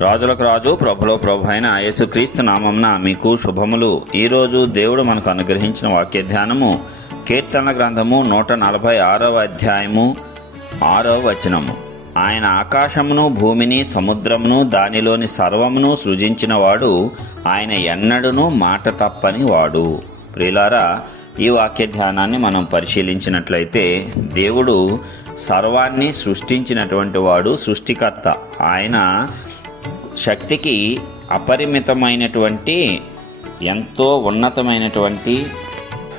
రాజులకు రాజు ప్రభులో ప్రభు అయిన యేసుక్రీస్తు నామంన మీకు శుభములు. ఈరోజు దేవుడు మనకు అనుగ్రహించిన వాక్య ధ్యానము కీర్తన గ్రంథము నూట నలభై ఆరవ అధ్యాయము ఆరవ వచనము. ఆయన ఆకాశమును భూమిని సముద్రమును దానిలోని సర్వమును సృజించినవాడు ఆయన ఎన్నడును మాట తప్పని వాడు. ప్రిలారా ఈ వాక్య ధ్యానాన్ని మనం పరిశీలించినట్లయితే దేవుడు సర్వాన్ని సృష్టించినటువంటి వాడు సృష్టికర్త. ఆయన శక్తికి అపరిమితమైనటువంటి ఎంతో ఉన్నతమైనటువంటి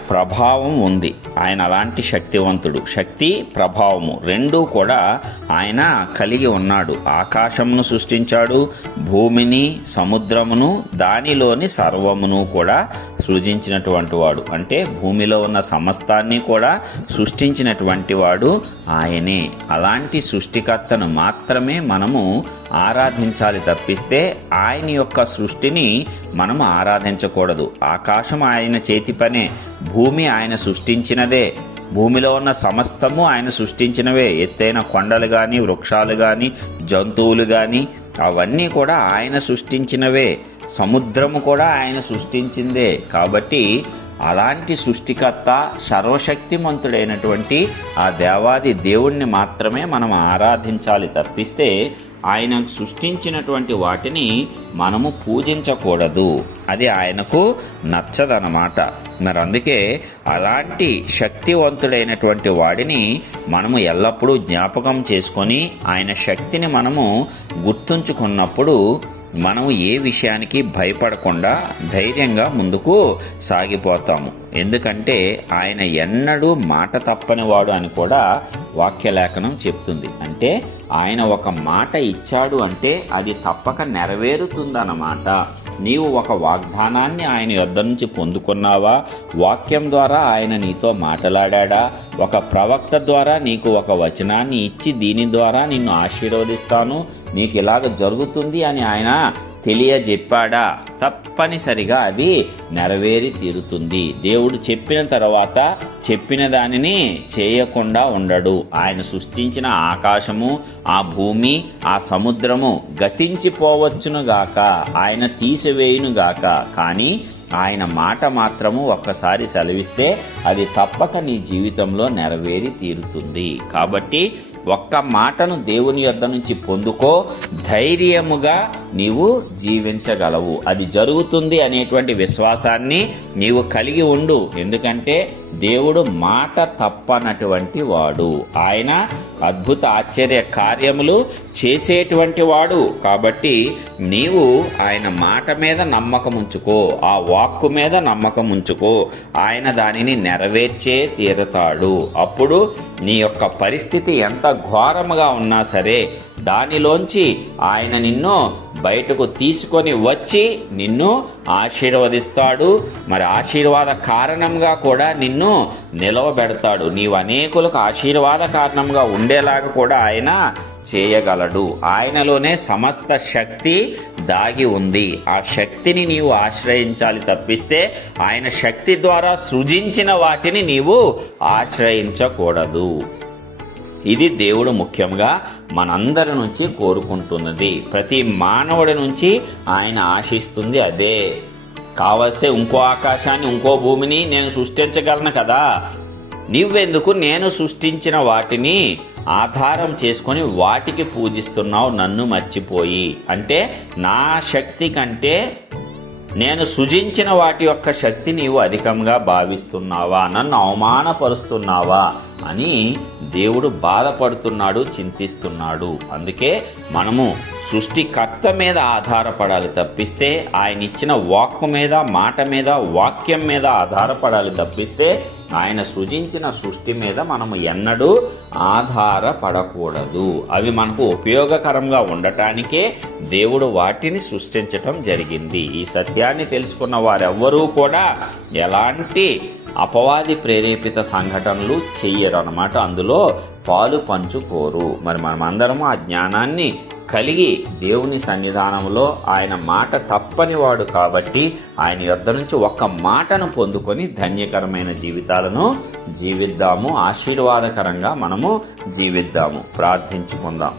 ప్రభావం ఉంది. ఆయన అలాంటి శక్తివంతుడు. శక్తి ప్రభావము రెండూ కూడా ఆయన కలిగి ఉన్నాడు. ఆకాశమును సృష్టించాడు భూమిని సముద్రమును దానిలోని సర్వమును కూడా సృజించినటువంటి వాడు. అంటే భూమిలో ఉన్న సమస్తాన్ని కూడా సృష్టించినటువంటి వాడు ఆయనే. అలాంటి సృష్టికర్తను మాత్రమే మనము ఆరాధించాలి తప్పిస్తే ఆయన యొక్క సృష్టిని మనము ఆరాధించకూడదు. ఆకాశం ఆయన చేతి పనే భూమి ఆయన సృష్టించినదే. భూమిలో ఉన్న సమస్తము ఆయన సృష్టించినవే. ఎత్తైన కొండలు కానీ వృక్షాలు కానీ జంతువులు కానీ అవన్నీ కూడా ఆయన సృష్టించినవే. సముద్రము కూడా ఆయన సృష్టించిందే. కాబట్టి అలాంటి సృష్టికర్త సర్వశక్తిమంతుడైనటువంటి ఆ దేవాది దేవుణ్ణి మాత్రమే మనం ఆరాధించాలి తప్పిస్తే ఆయన సృష్టించినటువంటి వాటిని మనము పూజించకూడదు. అది ఆయనకు నచ్చదనమాట మరి అందుకే అలాంటి శక్తివంతుడైనటువంటి వాడిని మనము ఎల్లప్పుడూ జ్ఞాపకం చేసుకొని ఆయన శక్తిని మనము గుర్తుంచుకున్నప్పుడు మనం ఏ విషయానికి భయపడకుండా ధైర్యంగా ముందుకు సాగిపోతాము. ఎందుకంటే ఆయన ఎన్నడూ మాట తప్పని వాడు అని కూడా వాక్యలేఖనం చెప్తుంది. అంటే ఆయన ఒక మాట ఇచ్చాడు అంటే అది తప్పక నెరవేరుతుందన్నమాట. నీవు ఒక వాగ్దానాన్ని ఆయన యొద్ద నుంచి పొందుకున్నావా? వాక్యం ద్వారా ఆయన నీతో మాట్లాడా ఒక ప్రవక్త ద్వారా నీకు ఒక వచనాన్ని ఇచ్చి దీని ద్వారా నిన్ను ఆశీర్వదిస్తాను? నీకు ఇలాగ జరుగుతుంది అని ఆయన తెలియజెప్పాడా? తప్పనిసరిగా అది నెరవేరి తీరుతుంది. దేవుడు చెప్పిన తర్వాత చెప్పిన దానిని చేయకుండా ఉండడు. ఆయన సృష్టించిన ఆకాశము ఆ భూమి ఆ సముద్రము గతించిపోవచ్చునుగాక ఆయన తీసివేయునుగాక కానీ ఆయన మాట మాత్రము ఒక్కసారి సెలవిస్తే అది తప్పక నీ జీవితంలో నెరవేరి తీరుతుంది. కాబట్టి ఒక్క మాటను దేవుని యొద్ద నుంచి పొందుకో ధైర్యముగా నీవు జీవించగలవు. అది జరుగుతుంది అనేటువంటి విశ్వాసాన్ని నీవు కలిగి ఉండు. ఎందుకంటే దేవుడు మాట తప్పనటువంటి వాడు. ఆయన అద్భుత ఆశ్చర్య కార్యములు చేసేటువంటి వాడు. కాబట్టి నీవు ఆయన మాట మీద నమ్మకం ఉంచుకో ఆ వాక్కు మీద నమ్మకం ఉంచుకో ఆయన దానిని నెరవేర్చే తీరుతాడు. అప్పుడు నీ యొక్క పరిస్థితి ఎంత ఘోరముగా ఉన్నా సరే దానిలోంచి ఆయన నిన్ను బయటకు తీసుకొని వచ్చి నిన్ను ఆశీర్వదిస్తాడు. మరి ఆశీర్వాద కారణంగా కూడా నిన్ను నిలవబెడతాడు. నీవు అనేకులకు ఆశీర్వాద కారణంగా ఉండేలాగా కూడా ఆయన చేయగలడు. ఆయనలోనే సమస్త శక్తి దాగి ఉంది. ఆ శక్తిని నీవు ఆశ్రయించాలి తప్పిస్తే ఆయన శక్తి ద్వారా సృజించిన వాటిని నీవు ఆశ్రయించకూడదు. ఇది దేవుడు ముఖ్యంగా మనందరి నుంచి కోరుకుంటున్నది. ప్రతి మానవుడి నుంచి ఆయన ఆశిస్తుంది అదే. కావస్తే ఇంకో ఆకాశాన్ని ఇంకో భూమిని నేను సృష్టించగలను కదా. నువ్వెందుకు నేను సృష్టించిన వాటిని ఆధారం చేసుకొని వాటికి పూజిస్తున్నావు నన్ను మర్చిపోయి. అంటే నా శక్తి కంటే నేను సృజించిన వాటి యొక్క శక్తి నీవు అధికంగా భావిస్తున్నావా నన్ను అవమానపరుస్తున్నావా అని దేవుడు బాధపడుతున్నాడు చింతిస్తున్నాడు. అందుకే మనము సృష్టికర్త మీద ఆధారపడాలి తప్పిస్తే ఆయన ఇచ్చిన వాక్కు మీద మాట మీద వాక్యం మీద ఆధారపడాలి తప్పిస్తే ఆయన సృజించిన సృష్టి మీద మనము ఎన్నడూ ఆధారపడకూడదు. అవి మనకు ఉపయోగకరంగా ఉండటానికే దేవుడు వాటిని సృష్టించటం జరిగింది. ఈ సత్యాన్ని తెలుసుకున్న వారెవ్వరూ కూడా ఎలాంటి అపవాది ప్రేరేపిత సంఘటనలు చెయ్యరు అనమాట అందులో పాలు పంచుకోరు. మరి మనమందరము ఆ జ్ఞానాన్ని కలిగి దేవుని సన్నిధానంలో ఆయన మాట తప్పనివాడు కాబట్టి ఆయన యొద్ధ నుంచి ఒక్క మాటను పొందుకొని ధన్యకరమైన జీవితాలను జీవిద్దాము ఆశీర్వాదకరంగా మనము జీవిద్దాము. ప్రార్థించుకుందాం.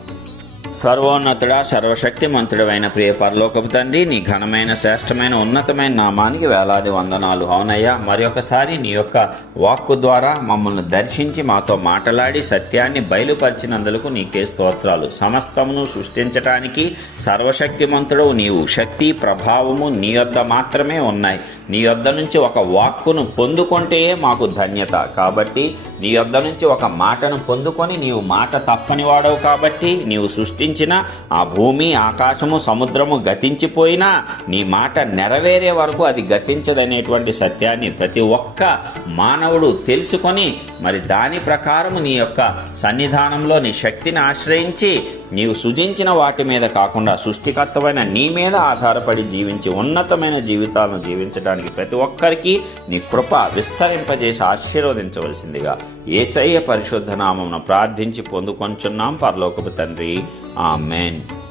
సర్వోన్నతుడ సర్వశక్తిమంతుడమైన ప్రియ పరలోకపు తండ్రి నీ ఘనమైన శ్రేష్టమైన ఉన్నతమైన నామానికి వేలాది వందనాలు. అవునయ్యా మరి ఒకసారి నీ యొక్క వాక్కు ద్వారా మమ్మల్ని దర్శించి మాతో మాట్లాడి సత్యాన్ని బయలుపరిచినందుకు నీకే స్తోత్రాలు. సమస్తమును సృష్టించటానికి సర్వశక్తిమంతుడు నీవు. శక్తి ప్రభావము నీ యొద్ద మాత్రమే ఉన్నాయి. నీ యొద్ద నుంచి ఒక వాక్కును పొందుకుంటే మాకు ధన్యత. కాబట్టి నీ యొద్ద నుంచి ఒక మాటను పొందుకొని నీవు మాట తప్పని వాడవు కాబట్టి నీవు సృష్టించిన ఆ భూమి ఆకాశము సముద్రము గతించిపోయినా నీ మాట నెరవేరే వరకు అది గతించదనేటువంటి సత్యాన్ని ప్రతి ఒక్క మానవుడు తెలుసుకొని మరి దాని ప్రకారం నీ యొక్క సన్నిధానంలో నీ శక్తిని ఆశ్రయించి నీవు సృజించిన వాటి మీద కాకుండా సృష్టికర్తమైన నీ మీద ఆధారపడి జీవించి ఉన్నతమైన జీవితాలను జీవించడానికి ప్రతి ఒక్కరికి నీ కృప విస్తరింపజేసి ఆశీర్వదించవలసిందిగా ఏసయ్య పరిశుద్ధనామమును ప్రార్థించి పొందుకొంచున్నాం పరలోకపు తండ్రి. ఆమెన్.